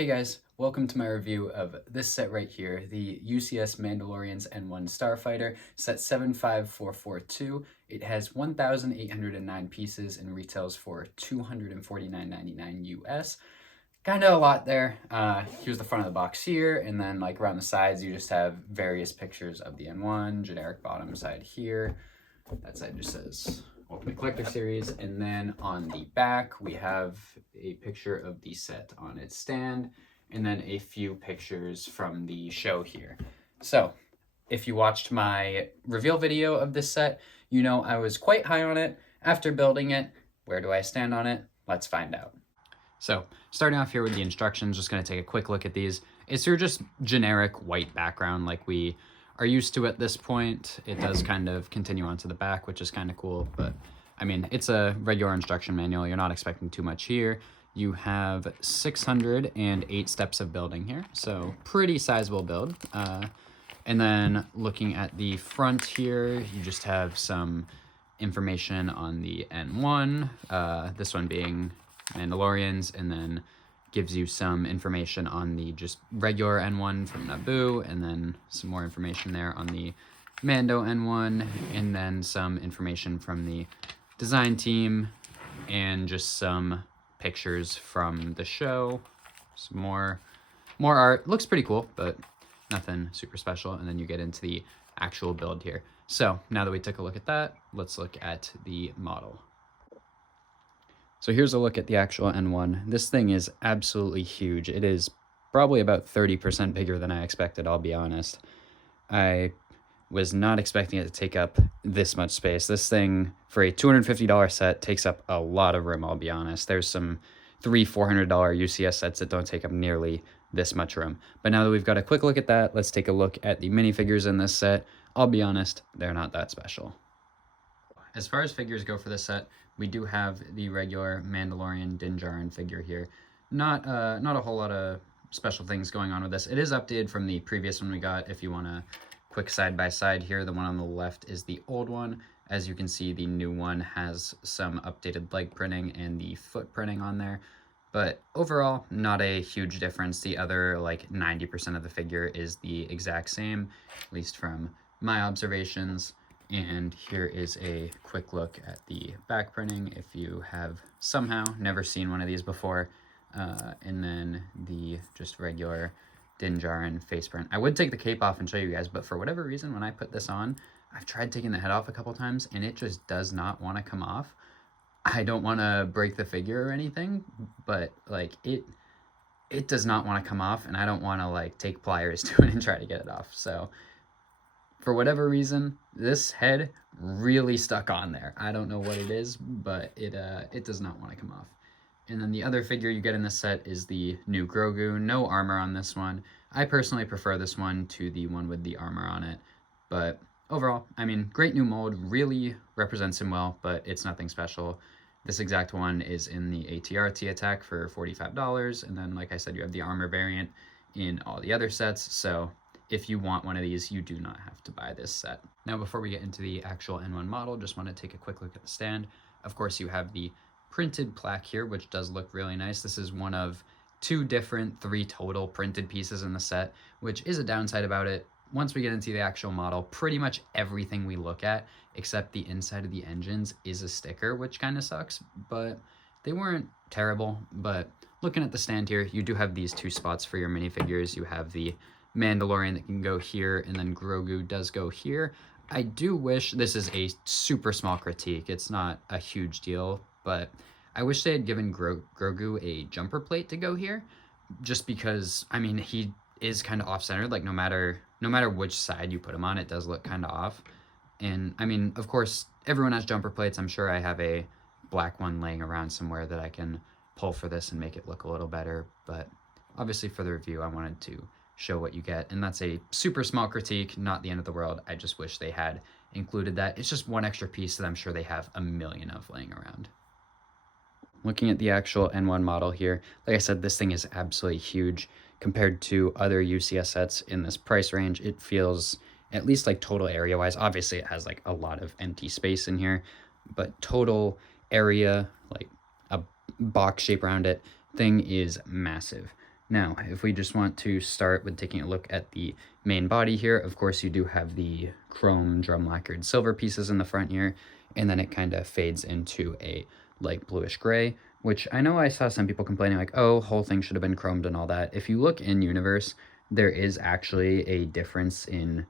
Hey guys, welcome to my review of this set right here, the UCS Mandalorian's N-1 Starfighter, set 75442. It has 1,809 pieces and retails for $249.99 US. Kind of a lot there. Here's the front of the box here, and then like around the sides you just have various pictures of the N1, generic bottom side here. That side just says Ultimate Collector Series, and then on the back we have a picture of the set on its stand, and then a few pictures from the show here. So, if you watched my reveal video of this set, you know I was quite high on it. After building it, where do I stand on it? Let's find out. So, starting off here with the instructions, just going to take a quick look at these. It's your just generic white background like we are used to at this point. It does kind of continue on to the back, which is kind of cool, but I mean, it's a regular instruction manual. You're not expecting too much here. You have 608 steps of building here, so pretty sizable build. And then looking at the front here, you just have some information on the N1, this one being Mandalorians, and then gives you some information on the just regular N1 from Naboo, and then some more information there on the Mando N1, and then some information from the design team, and just some pictures from the show. Some more art. Looks pretty cool, but nothing super special. And then you get into the actual build here. So now that we took a look at that, let's look at the model. So here's a look at the actual N1. This thing is absolutely huge. It is probably about 30% bigger than I expected, I'll be honest. I was not expecting it to take up this much space. This thing, for a $250 set, takes up a lot of room, I'll be honest. There's some $300-400 UCS sets that don't take up nearly this much room. But now that we've got a quick look at that, let's take a look at the minifigures in this set. I'll be honest, they're not that special. As far as figures go for this set, we do have the regular Mandalorian Din Djarin figure here. Not a whole lot of special things going on with this. It is updated from the previous one we got. If you want a quick side-by-side here, the one on the left is the old one. As you can see, the new one has some updated leg printing and the foot printing on there. But overall, not a huge difference. The other, like, 90% of the figure is the exact same, at least from my observations. And here is a quick look at the back printing if you have somehow never seen one of these before. And then the just regular Din Djarin face print. I would take the cape off and show you guys, but for whatever reason, when I put this on, I've tried taking the head off a couple times and it just does not want to come off. I don't want to break the figure or anything, but like it does not want to come off, and I don't want to like take pliers to it and try to get it off. So for whatever reason, this head really stuck on there. I don't know what it is, but it does not want to come off. And then the other figure you get in this set is the new Grogu. No armor on this one. I personally prefer this one to the one with the armor on it. But overall, I mean, great new mold. Really represents him well, but it's nothing special. This exact one is in the ATRT attack for $45. And then, like I said, you have the armor variant in all the other sets. So if you want one of these, you do not have to buy this set. Now, before we get into the actual N1 model, just want to take a quick look at the stand. Of course, you have the printed plaque here, which does look really nice. This is one of 3 total printed pieces in the set, which is a downside about it. Once we get into the actual model, pretty much everything we look at, except the inside of the engines, is a sticker, which kind of sucks, but they weren't terrible. But looking at the stand here, you do have these 2 spots for your minifigures. You have the Mandalorian that can go here, and then Grogu does go here. I do wish, this is a super small critique, it's not a huge deal, but I wish they had given Grogu a jumper plate to go here, just because, I mean, he is kind of off-centered. Like, no matter which side you put him on, it does look kind of off. And, I mean, of course, everyone has jumper plates. I'm sure I have a black one laying around somewhere that I can pull for this and make it look a little better, but obviously for the review, I wanted to show what you get, and that's a super small critique, not the end of the world. I just wish they had included that. It's just one extra piece that I'm sure they have a million of laying around. Looking at the actual N1 model here, like I said, this thing is absolutely huge. Compared to other UCS sets in this price range, it feels, at least like total area-wise, obviously it has like a lot of empty space in here, but total area, like a box shape around it, thing is massive. Now, if we just want to start with taking a look at the main body here, of course you do have the chrome drum lacquered silver pieces in the front here, and then it kind of fades into a light bluish gray, which I know I saw some people complaining like, oh, whole thing should have been chromed and all that. If you look in universe, there is actually a difference in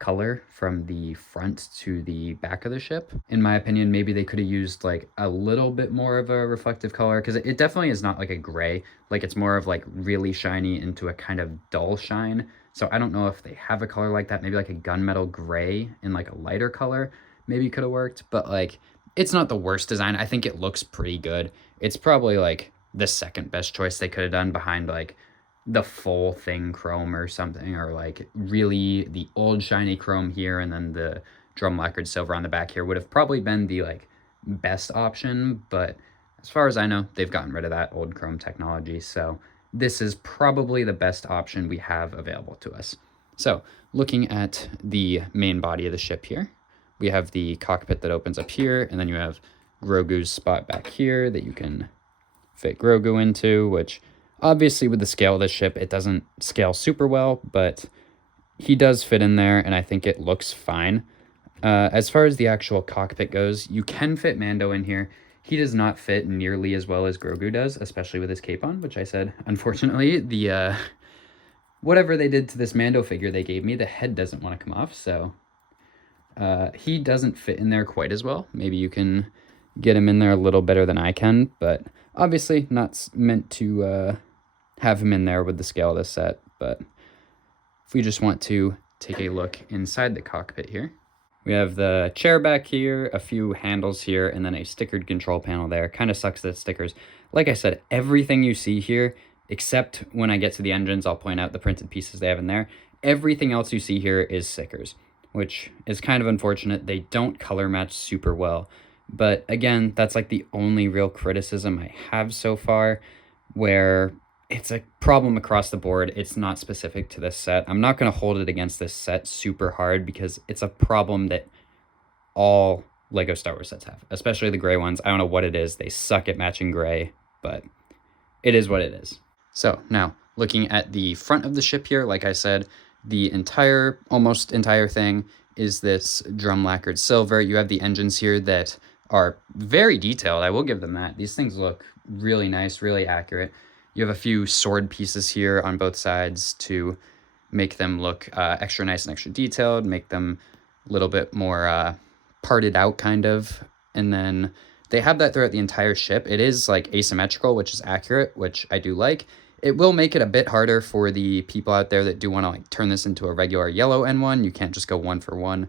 color from the front to the back of the ship. In my opinion, maybe they could have used like a little bit more of a reflective color, because it definitely is not like a gray, like it's more of like really shiny into a kind of dull shine. So I don't know if they have a color like that, maybe like a gunmetal gray in like a lighter color maybe could have worked, but like it's not the worst design. I think it looks pretty good. It's probably like the second best choice they could have done behind like the full thing chrome or something, or like really the old shiny chrome here and then the drum lacquered silver on the back here would have probably been the like best option. But as far as I know, they've gotten rid of that old chrome technology, so this is probably the best option we have available to us. So looking at the main body of the ship here, we have the cockpit that opens up here, and then you have Grogu's spot back here that you can fit Grogu into, which obviously with the scale of the ship, it doesn't scale super well, but he does fit in there, and I think it looks fine. As far as the actual cockpit goes, you can fit Mando in here. He does not fit nearly as well as Grogu does, especially with his cape on, which I said, unfortunately, the whatever they did to this Mando figure they gave me, the head doesn't want to come off, so he doesn't fit in there quite as well. Maybe you can get him in there a little better than I can, but obviously not meant to have him in there with the scale of this set. But if we just want to take a look inside the cockpit here, we have the chair back here, a few handles here, and then a stickered control panel there. Kind of sucks that stickers. Like I said, everything you see here, except when I get to the engines, I'll point out the printed pieces they have in there. Everything else you see here is stickers, which is kind of unfortunate. They don't color match super well. But again, that's like the only real criticism I have so far, where it's a problem across the board. It's not specific to this set. I'm not going to hold it against this set super hard because it's a problem that all Lego Star Wars sets have, especially the gray ones. I don't know what it is. They suck at matching gray, but it is what it is. So now looking at the front of the ship here, like I said, the almost entire thing is this drum lacquered silver. You have the engines here that are very detailed. I will give them that. These things look really nice, really accurate. You have a few sword pieces here on both sides to make them look extra nice and extra detailed, make them a little bit more parted out kind of. And then they have that throughout the entire ship. It is like asymmetrical, which is accurate, which I do like. It will make it a bit harder for the people out there that do want to like turn this into a regular yellow N1. You can't just go 1 for 1,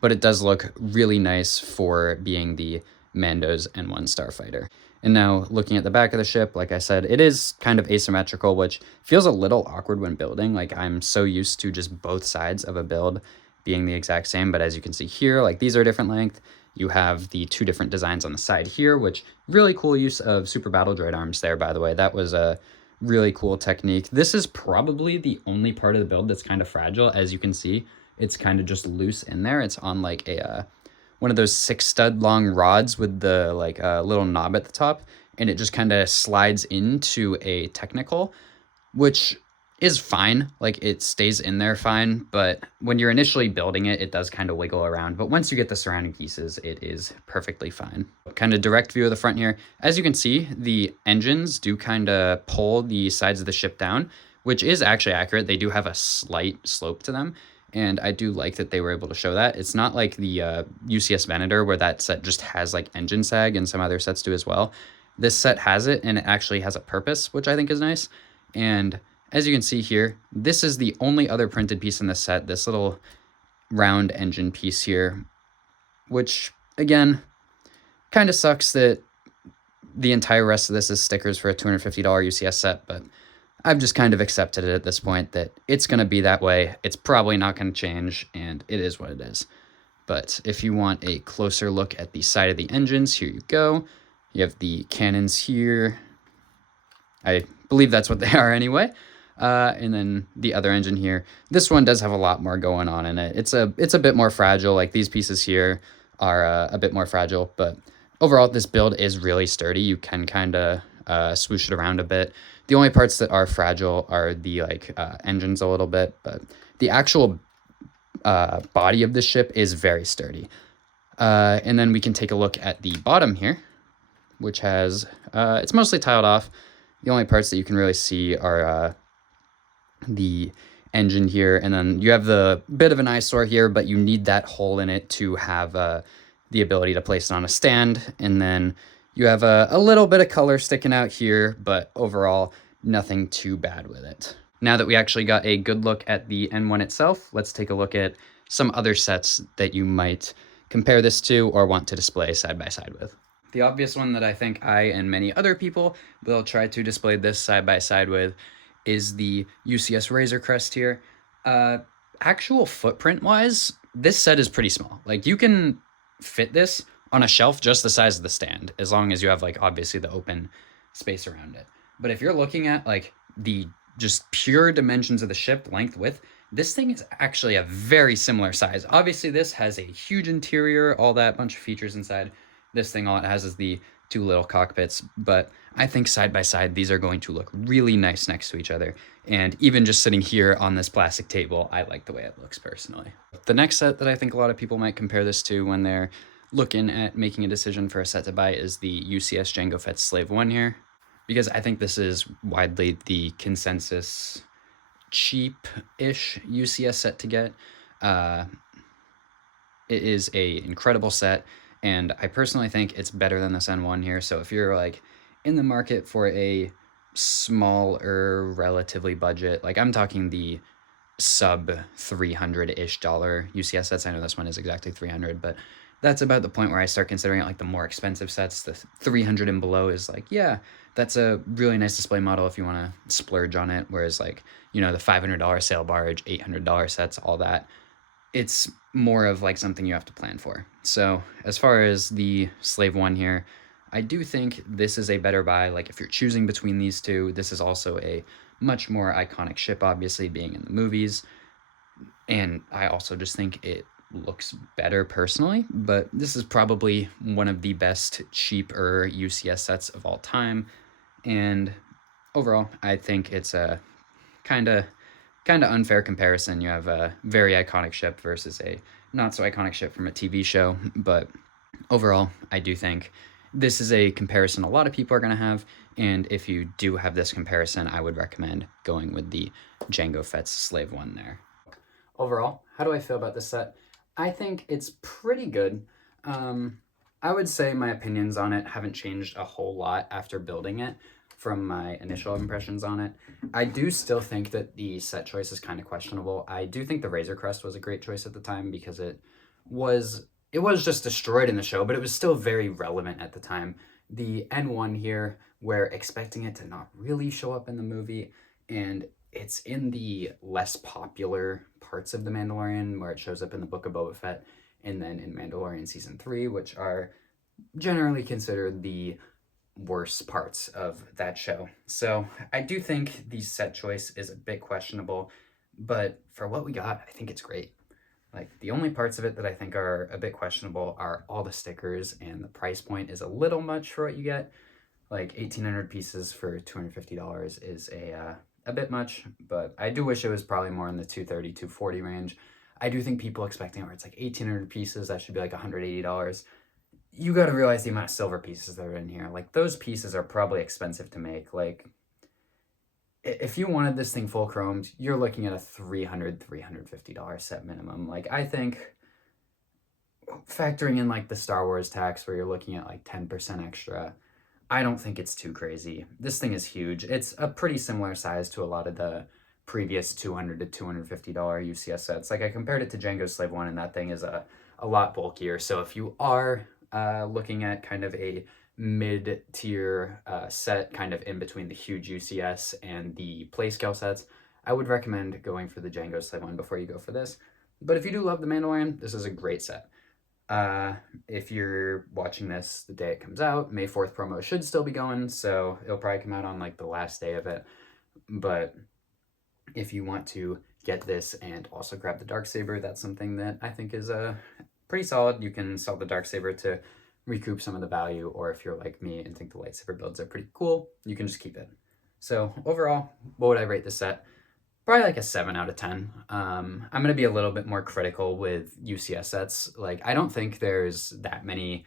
but it does look really nice for being the Mando's N-1 Starfighter. And now looking at the back of the ship, like I said, it is kind of asymmetrical, which feels a little awkward when building. Like I'm so used to just both sides of a build being the exact same. But as you can see here, like these are different length. You have the 2 different designs on the side here, which really cool use of super battle droid arms there, by the way. That was a really cool technique. This is probably the only part of the build that's kind of fragile. As you can see, it's kind of just loose in there. It's on like a one of those 6-stud long rods with the like little knob at the top, and it just kind of slides into a technical, which is fine. Like it stays in there fine, but when you're initially building it, it does kind of wiggle around. But once you get the surrounding pieces, it is perfectly fine. Kind of direct view of the front here. As you can see, the engines do kind of pull the sides of the ship down, which is actually accurate. They do have a slight slope to them, and I do like that they were able to show that. It's not like the UCS Venator where that set just has like engine sag, and some other sets do as well. This set has it, and it actually has a purpose, which I think is nice. And as you can see here, this is the only other printed piece in the set, this little round engine piece here, which again, kind of sucks that the entire rest of this is stickers for a $250 UCS set, but I've just kind of accepted it at this point that it's going to be that way. It's probably not going to change, and it is what it is. But if you want a closer look at the side of the engines, here you go. You have the cannons here. I believe that's what they are anyway. And then the other engine here. This one does have a lot more going on in it. It's a bit more fragile. Like these pieces here are a bit more fragile, but overall this build is really sturdy. You can kind of swoosh it around a bit. The only parts that are fragile are the engines a little bit, but the actual body of the ship is very sturdy. And then we can take a look at the bottom here, which has, it's mostly tiled off. The only parts that you can really see are the engine here, and then you have the bit of an eyesore here, but you need that hole in it to have the ability to place it on a stand. And then you have a little bit of color sticking out here, but overall nothing too bad with it. Now that we actually got a good look at the N-1 itself, let's take a look at some other sets that you might compare this to or want to display side by side with. The obvious one that I think I and many other people will try to display this side by side with is the UCS Razor Crest here. Actual footprint wise, this set is pretty small. Like, you can fit this on a shelf just the size of the stand, as long as you have, like, obviously the open space around it. But if you're looking at like the just pure dimensions of the ship, length, width, this thing is actually a very similar size. Obviously this has a huge interior, all that bunch of features inside. This thing, all it has is the two little cockpits, but I think side by side, these are going to look really nice next to each other. And even just sitting here on this plastic table, I like the way it looks personally. The next set that I think a lot of people might compare this to when they're looking at making a decision for a set to buy is the UCS Jango Fett Slave 1 here, because I think this is widely the consensus cheap-ish UCS set to get. It is a incredible set, and I personally think it's better than this N1 here. So if you're like in the market for a smaller, relatively budget, like I'm talking the sub $300-ish UCS sets. I know this one is exactly 300, but that's about the point where I start considering it like the more expensive sets. The 300 and below is like, yeah, that's a really nice display model if you want to splurge on it. Whereas like, you know, the $500 sail barge, $800 sets, all that, it's more of like something you have to plan for. So as far as the Slave 1 here, I do think this is a better buy. Like, if you're choosing between these two, this is also a much more iconic ship, obviously, being in the movies. And I also just think it looks better personally, but this is probably one of the best cheaper UCS sets of all time. And overall, I think it's a kind of unfair comparison. You have a very iconic ship versus a not so iconic ship from a TV show, but overall, I do think this is a comparison a lot of people are going to have, and if you do have this comparison, I would recommend going with the Jango Fett's Slave 1 there. Overall, how do I feel about this set? I think it's pretty good. I would say my opinions on it haven't changed a whole lot after building it from my initial impressions on it. I do still think that the set choice is kind of questionable. I do think the Razor Crest was a great choice at the time because it was just destroyed in the show, but it was still very relevant at the time. The N1 here, we're expecting it to not really show up in the movie, and it's in the less popular parts of The Mandalorian, where it shows up in the Book of Boba Fett, and then in Mandalorian Season 3, which are generally considered the worst parts of that show. So I do think the set choice is a bit questionable, but for what we got, I think it's great. Like, the only parts of it that I think are a bit questionable are all the stickers, and the price point is a little much for what you get. Like, 1,800 pieces for $250 is a bit much, but I do wish it was probably more in the $230, $240 range. I do think people expecting where it's like 1,800 pieces, that should be like $180. You got to realize the amount of silver pieces that are in here. Like, those pieces are probably expensive to make. Like, if you wanted this thing full chromed, you're looking at a $350 set minimum. Like, I think factoring in like the Star Wars tax where you're looking at like 10% extra, I don't think it's too crazy. This thing is huge. It's a pretty similar size to a lot of the previous $200 to $250 UCS sets. Like, I compared it to Jango's Slave 1, and that thing is a lot bulkier. So if you are looking at kind of a mid-tier set, kind of in between the huge UCS and the play scale sets, I would recommend going for the Jango Slave 1 before you go for this. But if you do love The Mandalorian, this is a great set. If you're watching this the day it comes out, May 4th promo should still be going, so it'll probably come out on like the last day of it. But if you want to get this and also grab the Darksaber, that's something that I think is pretty solid. You can sell the Darksaber to recoup some of the value, or if you're like me and think the lightsaber builds are pretty cool, you can just keep it. So overall, what would I rate this set? Probably like a 7 out of 10. I'm going to be a little bit more critical with UCS sets. Like, I don't think there's that many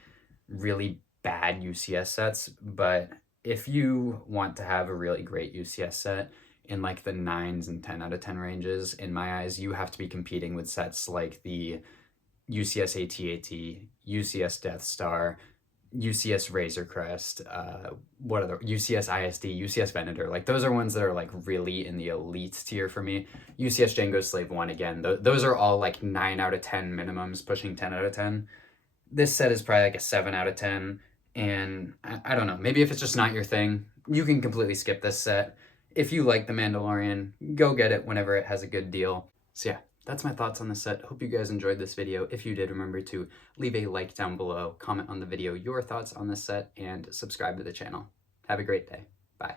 really bad UCS sets, but if you want to have a really great UCS set in like the 9s and 10 out of 10 ranges, in my eyes, you have to be competing with sets like the UCS AT-AT, UCS Death Star, UCS Razor Crest, what other UCS ISD, UCS Venator. Like those are ones that are like really in the elite tier for me. UCS Django Slave 1 again. Those are all like 9 out of 10 minimums, pushing 10 out of 10. This set is probably like a 7 out of 10. And I don't know, maybe if it's just not your thing, you can completely skip this set. If you like The Mandalorian, go get it whenever it has a good deal. So yeah, that's my thoughts on this set. Hope you guys enjoyed this video. If you did, remember to leave a like down below, comment on the video your thoughts on this set, and subscribe to the channel. Have a great day. Bye.